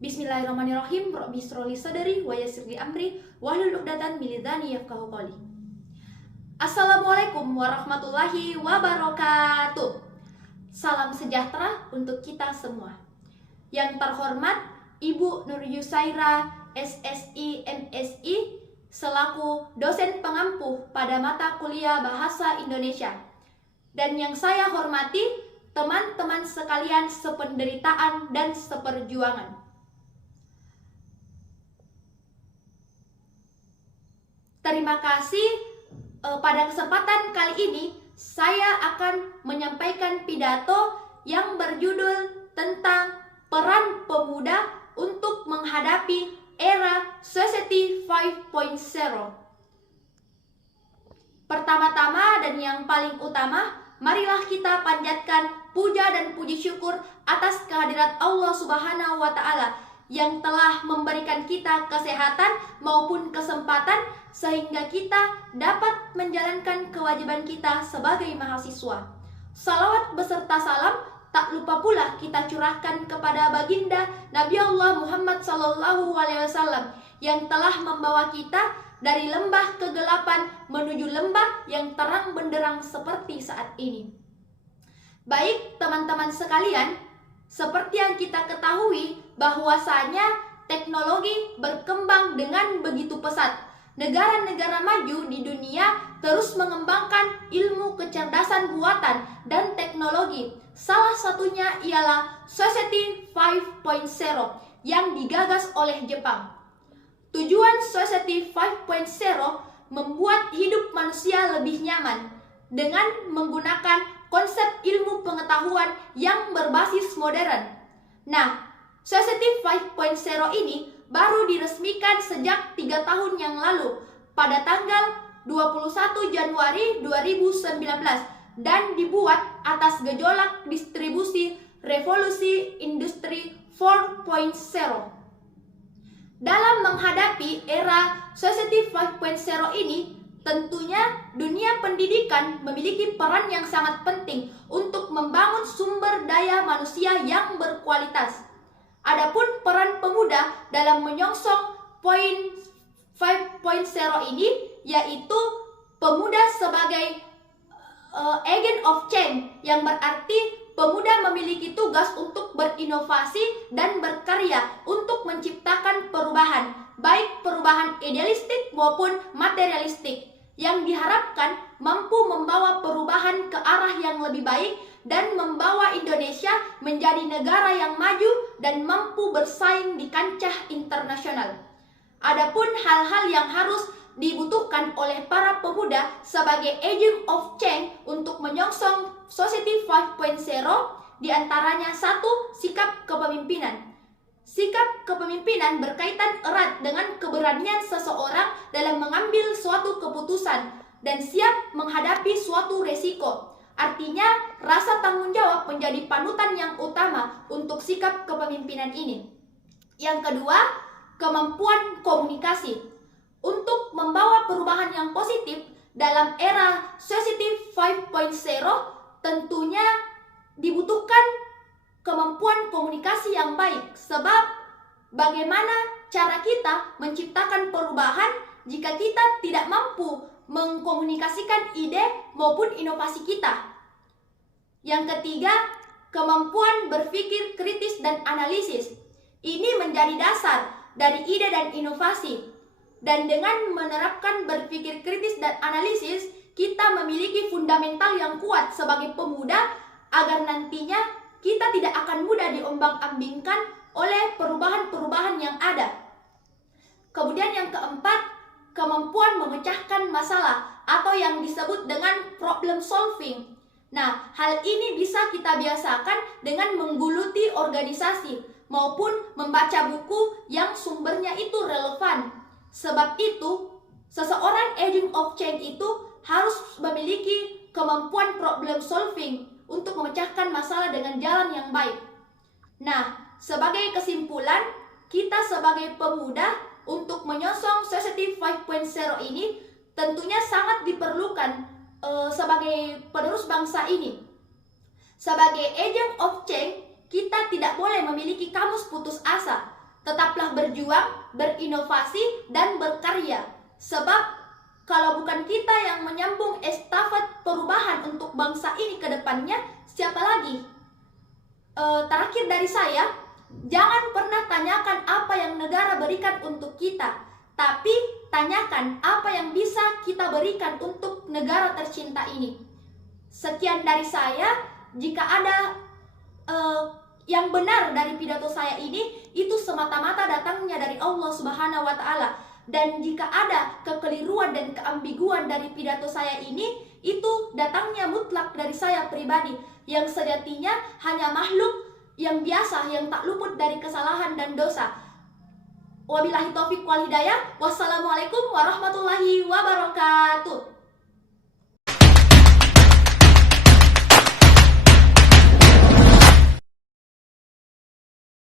Bismillahirrahmanirrahim. Rabbi shroli sadri wa yassir li amri wahlul 'uqdatam min lisani yafqahu qawli. Assalamualaikum warahmatullahi wabarakatuh. Salam sejahtera untuk kita semua. Yang terhormat Ibu Nur Yusaira SSI MSI selaku dosen pengampu pada mata kuliah Bahasa Indonesia. Dan yang saya hormati teman-teman sekalian sependeritaan dan seperjuangan. Terima kasih. Pada kesempatan kali ini saya akan menyampaikan pidato yang berjudul tentang peran pemuda untuk menghadapi era Society 5.0. Pertama-tama dan yang paling utama, marilah kita panjatkan puja dan puji syukur atas kehadirat Allah Subhanahu wa Ta'ala yang telah memberikan kita kesehatan maupun kesempatan sehingga kita dapat menjalankan kewajiban kita sebagai mahasiswa. Salawat beserta salam tak lupa pula kita curahkan kepada baginda Nabi Allah Muhammad SAW yang telah membawa kita dari lembah kegelapan menuju lembah yang terang benderang seperti saat ini. Baik teman-teman sekalian, seperti yang kita ketahui bahwasanya teknologi berkembang dengan begitu pesat. Negara-negara maju di dunia terus mengembangkan ilmu kecerdasan buatan dan teknologi. Salah satunya ialah Society 5.0 yang digagas oleh Jepang. Tujuan Society 5.0 membuat hidup manusia lebih nyaman dengan menggunakan konsep ilmu pengetahuan yang berbasis modern. Nah, Society 5.0 ini baru diresmikan sejak 3 tahun yang lalu pada tanggal 21 Januari 2019 dan dibuat atas gejolak distribusi revolusi industri 4.0. Dalam menghadapi era Society 5.0 ini, tentunya dunia pendidikan memiliki peran yang sangat penting untuk membangun sumber daya manusia yang berkualitas. Adapun peran pemuda dalam menyongsong poin 5.0 ini yaitu pemuda sebagai agent of change, yang berarti pemuda memiliki tugas untuk berinovasi dan berkarya untuk menciptakan perubahan, baik perubahan idealistik maupun materialistik, yang diharapkan mampu membawa perubahan ke arah yang lebih baik dan membawa Indonesia menjadi negara yang maju dan mampu bersaing di kancah internasional. Adapun hal-hal yang harus dibutuhkan oleh para pemuda sebagai agent of change untuk menyongsong Society 5.0 diantaranya 1. Sikap kepemimpinan. Sikap kepemimpinan berkaitan erat dengan keberanian seseorang dalam mengambil suatu keputusan dan siap menghadapi suatu resiko. Artinya, rasa tanggung jawab menjadi panutan yang utama untuk sikap kepemimpinan ini. Yang kedua, kemampuan komunikasi. Untuk membawa perubahan yang positif dalam era Society 5.0, tentunya dibutuhkan kemampuan komunikasi yang baik. Sebab, bagaimana cara kita menciptakan perubahan jika kita tidak mampu mengkomunikasikan ide maupun inovasi kita. Yang ketiga, kemampuan berpikir kritis dan analisis. Ini menjadi dasar dari ide dan inovasi. Dan dengan menerapkan berpikir kritis dan analisis, kita memiliki fundamental yang kuat sebagai pemuda agar nantinya kita tidak akan mudah diombang-ambingkan oleh perubahan-perubahan yang ada. Kemudian yang keempat, kemampuan memecahkan masalah atau yang disebut dengan problem solving. Nah, hal ini bisa kita biasakan dengan menggeluti organisasi maupun membaca buku yang sumbernya itu relevan. Sebab itu, seseorang agent of change itu harus memiliki kemampuan problem solving untuk memecahkan masalah dengan jalan yang baik. Nah, sebagai kesimpulan, kita sebagai pemuda untuk menyongsong Society 5.0 ini tentunya sangat diperlukan sebagai penerus bangsa ini. Sebagai agent of change, kita tidak boleh memiliki kamus putus asa. Tetaplah berjuang, berinovasi, dan berkarya. Sebab kalau bukan kita yang menyambung estafet perubahan untuk bangsa ini ke depannya, siapa lagi? Terakhir dari saya, jangan pernah tanyakan apa yang negara berikan untuk kita, tapi tanyakan apa yang bisa kita berikan untuk negara tercinta ini. Sekian dari saya. Jika ada yang benar dari pidato saya ini, itu semata-mata datangnya dari Allah Subhanahu wa Ta'ala. Dan jika ada kekeliruan dan keambiguan dari pidato saya ini, itu datangnya mutlak dari saya pribadi, yang sejatinya hanya makhluk yang biasa, yang tak luput dari kesalahan dan dosa. Wabillahi taufiq wal hidayah. Wassalamualaikum warahmatullahi wabarakatuh.